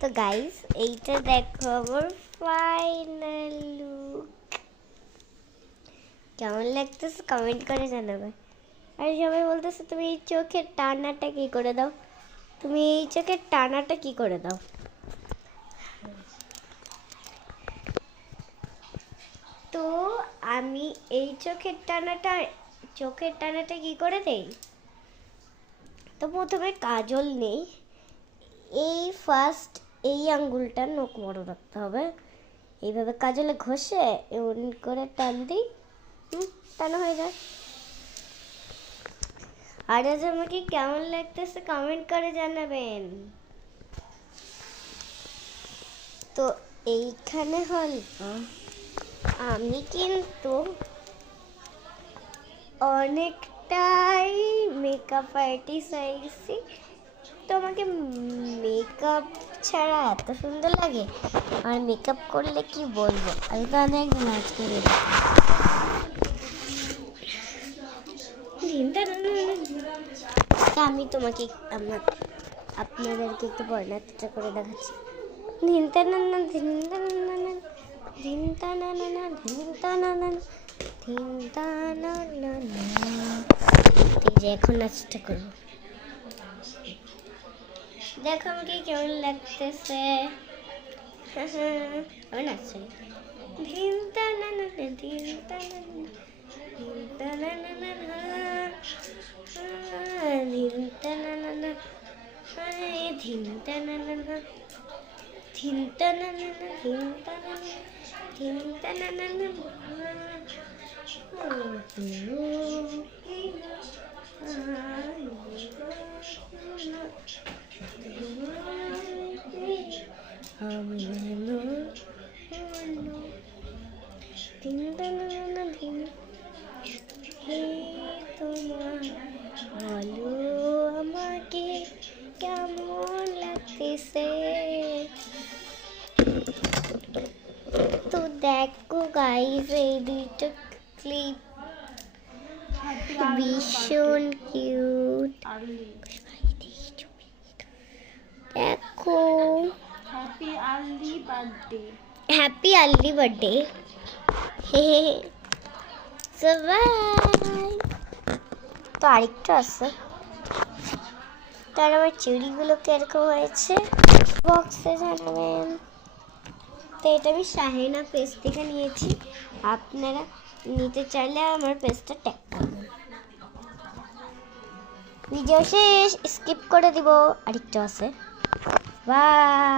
তো গাইস এইটা দেখো আমার ফাইনাল লুক। কেমন লাগতেছে কমেন্ট করে জানাবে। আর সবাই বলতেছে তুমি এই চোখের টানাটা কি করে দাও, তুমি এই চোখের টানাটা কি করে দাও। তো আমি এই চোখের টানাটা কি করে দেই। তো প্রথমে কাজল নেই, এই ফার্স্ট এই আঙ্গুলটা নখ বড় রাখতে হবে, এইভাবে কাজলে ঘষে এমন করে টান দিই, টানা হয়ে যায়। আর আজ আমাকে কেমন লাগতেছে কমেন্ট করে জানাবেন। তো এইখানে হল আমি কিন্তু অনেকটাই মেকআপ আর্টিস্ট হয়ে গেছি। তো আমাকে মেকআপ ছাড়া এত সুন্দর লাগে, আর মেকআপ করলে কি বলবো, আমি তো অনেক নাচ করে আমি তোমাকে আপনাদেরকে একটু বর্ণাটা করে দেখাচ্ছি। এখন নাচটা করবো, দেখো আমাকে কেমন লাগতেছে। আমি নাচছি বলো আমাকে কেমন লাগতেছে। তো দেখো গাইস এই দুইটা ক্লিপ ভীষণ কিউট। দেখো happy early birthday. Happy early birthday. তো আরেকটু আছে, তার আমার চুড়িগুলো কিরকম হয়েছে বক্সে জানাবেন। তো এটা আমি শাহিনা পেজ থেকে নিয়েছি, আপনারা নিতে চাইলে আমার পেজটা ট্যাগ করবেন। ভিডিও শেষ, স্কিপ করে দিব, আরেকটু আছে। বাই।